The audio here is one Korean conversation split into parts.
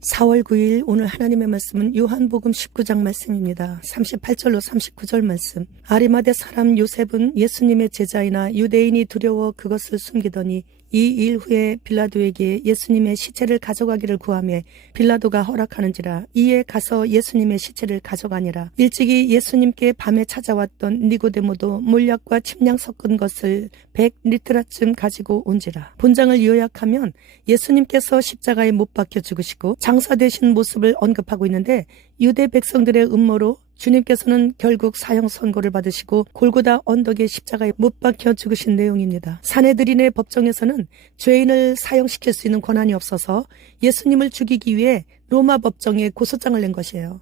4월 9일 오늘 하나님의 말씀은 요한복음 19장 말씀입니다. 38절로 39절 말씀. 아리마대 사람 요셉은 예수님의 제자이나 유대인이 두려워 그것을 숨기더니 이 일 후에 빌라도에게 예수님의 시체를 가져가기를 구하매 빌라도가 허락하는지라. 이에 가서 예수님의 시체를 가져가니라. 일찍이 예수님께 밤에 찾아왔던 니고데모도 몰약과 침량 섞은 것을 100리트라쯤 가지고 온지라. 본장을 요약하면 예수님께서 십자가에 못 박혀 죽으시고 장사되신 모습을 언급하고 있는데, 유대 백성들의 음모로 주님께서는 결국 사형 선고를 받으시고 골고다 언덕에 십자가에 못 박혀 죽으신 내용입니다. 산헤드린의 법정에서는 죄인을 사형시킬 수 있는 권한이 없어서 예수님을 죽이기 위해 로마 법정에 고소장을 낸 것이에요.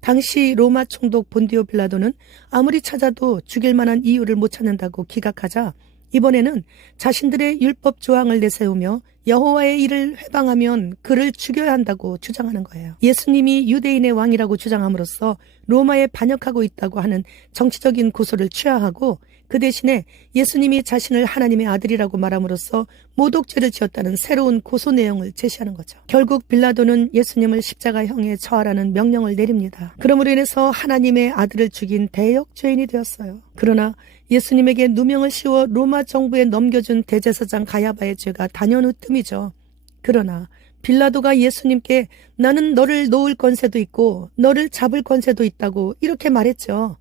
당시 로마 총독 본디오 빌라도는 아무리 찾아도 죽일 만한 이유를 못 찾는다고 기각하자 이번에는 자신들의 율법 조항을 내세우며 여호와의 일을 회방하면 그를 죽여야 한다고 주장하는 거예요. 예수님이 유대인의 왕이라고 주장함으로써 로마에 반역하고 있다고 하는 정치적인 고소를 취하하고, 그 대신에 예수님이 자신을 하나님의 아들이라고 말함으로써 모독죄를 지었다는 새로운 고소 내용을 제시하는 거죠. 결국 빌라도는 예수님을 십자가형에 처하라는 명령을 내립니다. 그러므로 인해서 하나님의 아들을 죽인 대역 죄인이 되었어요. 그러나 예수님에게 누명을 씌워 로마 정부에 넘겨준 대제사장 가야바의 죄가 단연우뜸이죠. 그러나 빌라도가 예수님께 나는 너를 놓을 권세도 있고 너를 잡을 권세도 있다고 이렇게 말했죠.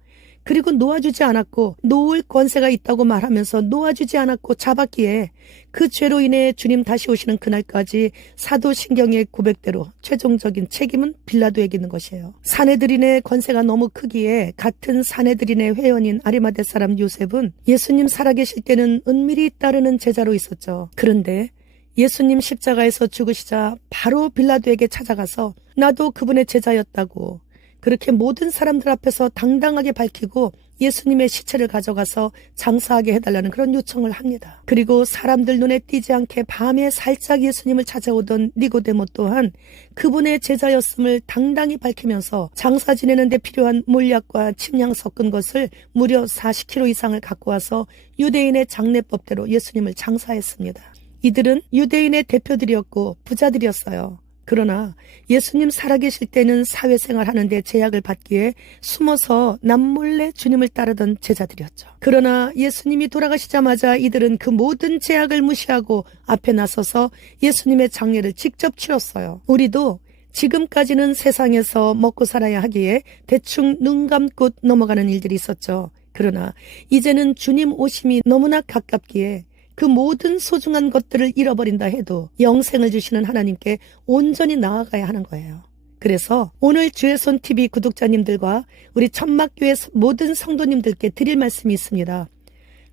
그리고 놓아주지 않았고, 놓을 권세가 있다고 말하면서 놓아주지 않았고 잡았기에 그 죄로 인해 주님 다시 오시는 그날까지 사도신경의 고백대로 최종적인 책임은 빌라도에게 있는 것이에요. 산헤드린의 권세가 너무 크기에 같은 산헤드린의 회원인 아리마대 사람 요셉은 예수님 살아계실 때는 은밀히 따르는 제자로 있었죠. 그런데 예수님 십자가에서 죽으시자 바로 빌라도에게 찾아가서 나도 그분의 제자였다고 그렇게 모든 사람들 앞에서 당당하게 밝히고 예수님의 시체를 가져가서 장사하게 해달라는 그런 요청을 합니다. 그리고 사람들 눈에 띄지 않게 밤에 살짝 예수님을 찾아오던 니고데모 또한 그분의 제자였음을 당당히 밝히면서 장사 지내는 데 필요한 몰약과 침량 섞은 것을 무려 40kg 이상을 갖고 와서 유대인의 장례법대로 예수님을 장사했습니다. 이들은 유대인의 대표들이었고 부자들이었어요. 그러나 예수님 살아계실 때는 사회생활 하는데 제약을 받기에 숨어서 남몰래 주님을 따르던 제자들이었죠. 그러나 예수님이 돌아가시자마자 이들은 그 모든 제약을 무시하고 앞에 나서서 예수님의 장례를 직접 치렀어요. 우리도 지금까지는 세상에서 먹고 살아야 하기에 대충 눈 감고 넘어가는 일들이 있었죠. 그러나 이제는 주님 오심이 너무나 가깝기에 그 모든 소중한 것들을 잃어버린다 해도 영생을 주시는 하나님께 온전히 나아가야 하는 거예요. 그래서 오늘 주의 손 TV 구독자님들과 우리 천막교회 모든 성도님들께 드릴 말씀이 있습니다.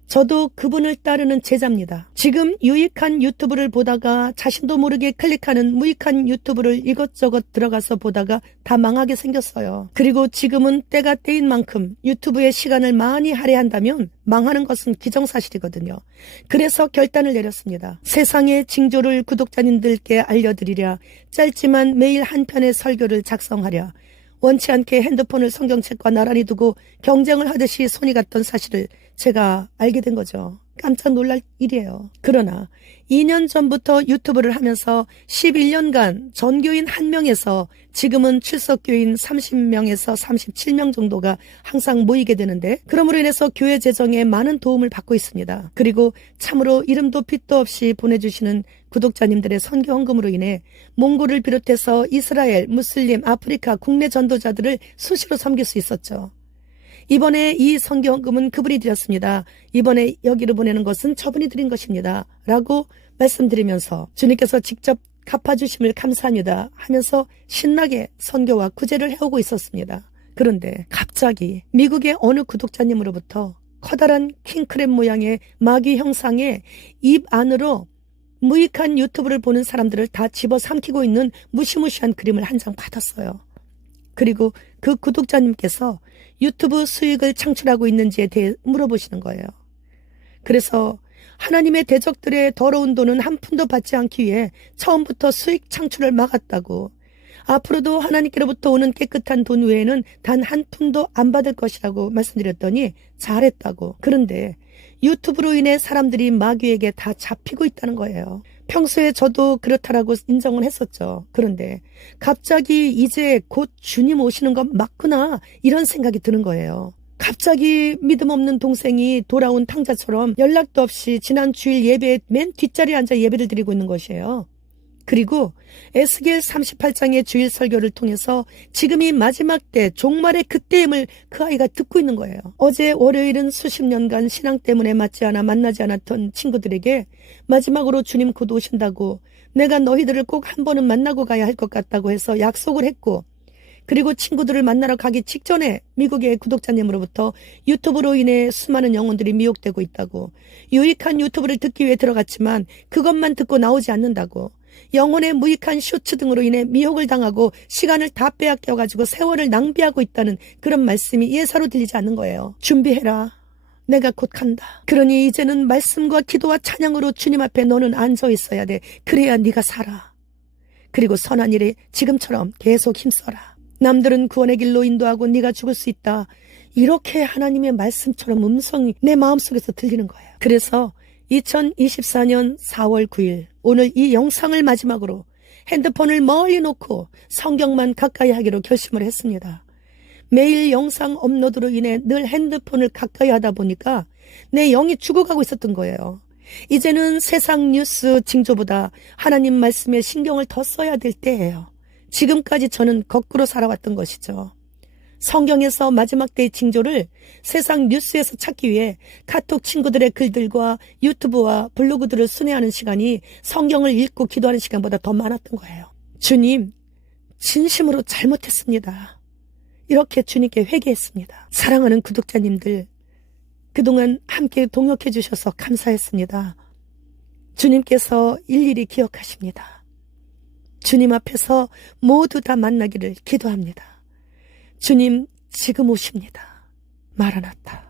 저도 그분을 따르는 제자입니다. 지금 유익한 유튜브를 보다가 자신도 모르게 클릭하는 무익한 유튜브를 이것저것 들어가서 보다가 다 망하게 생겼어요. 그리고 지금은 때가 때인 만큼 유튜브에 시간을 많이 할애한다면 망하는 것은 기정사실이거든요. 그래서 결단을 내렸습니다. 세상의 징조를 구독자님들께 알려드리랴, 짧지만 매일 한 편의 설교를 작성하랴, 원치 않게 핸드폰을 성경책과 나란히 두고 경쟁을 하듯이 손이 갔던 사실을 제가 알게 된 거죠. 깜짝 놀랄 일이에요. 그러나 2년 전부터 유튜브를 하면서 11년간 전교인 1명에서 지금은 출석교인 30명에서 37명 정도가 항상 모이게 되는데, 그러므로 인해서 교회 재정에 많은 도움을 받고 있습니다. 그리고 참으로 이름도 빛도 없이 보내주시는 구독자님들의 선교 헌금으로 인해 몽골을 비롯해서 이스라엘, 무슬림, 아프리카 국내 전도자들을 수시로 섬길 수 있었죠. 이번에 이 선교 헌금은 그분이 드렸습니다. 이번에 여기로 보내는 것은 저분이 드린 것입니다. 라고 말씀드리면서 주님께서 직접 갚아주심을 감사합니다 하면서 신나게 선교와 구제를 해오고 있었습니다. 그런데 갑자기 미국의 어느 구독자님으로부터 커다란 킹크랩 모양의 마귀 형상의 입 안으로 무익한 유튜브를 보는 사람들을 다 집어삼키고 있는 무시무시한 그림을 한 장 받았어요. 그리고 그 구독자님께서 유튜브 수익을 창출하고 있는지에 대해 물어보시는 거예요. 그래서 하나님의 대적들의 더러운 돈은 한 푼도 받지 않기 위해 처음부터 수익 창출을 막았다고, 앞으로도 하나님께로부터 오는 깨끗한 돈 외에는 단 한 푼도 안 받을 것이라고 말씀드렸더니 잘했다고. 그런데 유튜브로 인해 사람들이 마귀에게 다 잡히고 있다는 거예요. 평소에 저도 그렇다라고 인정을 했었죠. 그런데 갑자기 이제 곧 주님 오시는 건 맞구나 이런 생각이 드는 거예요. 갑자기 믿음 없는 동생이 돌아온 탕자처럼 연락도 없이 지난 주일 예배에 맨 뒷자리에 앉아 예배를 드리고 있는 것이에요. 그리고 에스겔 38장의 주일 설교를 통해서 지금이 마지막 때 종말의 그때임을 그 아이가 듣고 있는 거예요. 어제 월요일은 수십 년간 신앙 때문에 만나지 않았던 친구들에게 마지막으로 주님 곧 오신다고, 내가 너희들을 꼭 한 번은 만나고 가야 할 것 같다고 해서 약속을 했고, 그리고 친구들을 만나러 가기 직전에 미국의 구독자님으로부터 유튜브로 인해 수많은 영혼들이 미혹되고 있다고, 유익한 유튜브를 듣기 위해 들어갔지만 그것만 듣고 나오지 않는다고, 영혼의 무익한 쇼츠 등으로 인해 미혹을 당하고 시간을 다 빼앗겨가지고 세월을 낭비하고 있다는 그런 말씀이 예사로 들리지 않는 거예요. 준비해라. 내가 곧 간다. 그러니 이제는 말씀과 기도와 찬양으로 주님 앞에 너는 앉아 있어야 돼. 그래야 네가 살아. 그리고 선한 일에 지금처럼 계속 힘써라. 남들은 구원의 길로 인도하고 네가 죽을 수 있다. 이렇게 하나님의 말씀처럼 음성이 내 마음속에서 들리는 거예요. 그래서 2024년 4월 9일 오늘 이 영상을 마지막으로 핸드폰을 멀리 놓고 성경만 가까이 하기로 결심을 했습니다. 매일 영상 업로드로 인해 늘 핸드폰을 가까이 하다 보니까 내 영이 죽어가고 있었던 거예요. 이제는 세상 뉴스 징조보다 하나님 말씀에 신경을 더 써야 될 때예요. 지금까지 저는 거꾸로 살아왔던 것이죠. 성경에서 마지막 때의 징조를 세상 뉴스에서 찾기 위해 카톡 친구들의 글들과 유튜브와 블로그들을 순회하는 시간이 성경을 읽고 기도하는 시간보다 더 많았던 거예요. 주님, 진심으로 잘못했습니다. 이렇게 주님께 회개했습니다. 사랑하는 구독자님들, 그동안 함께 동역해 주셔서 감사했습니다. 주님께서 일일이 기억하십니다. 주님 앞에서 모두 다 만나기를 기도합니다. 주님, 지금 오십니다. 마라나타.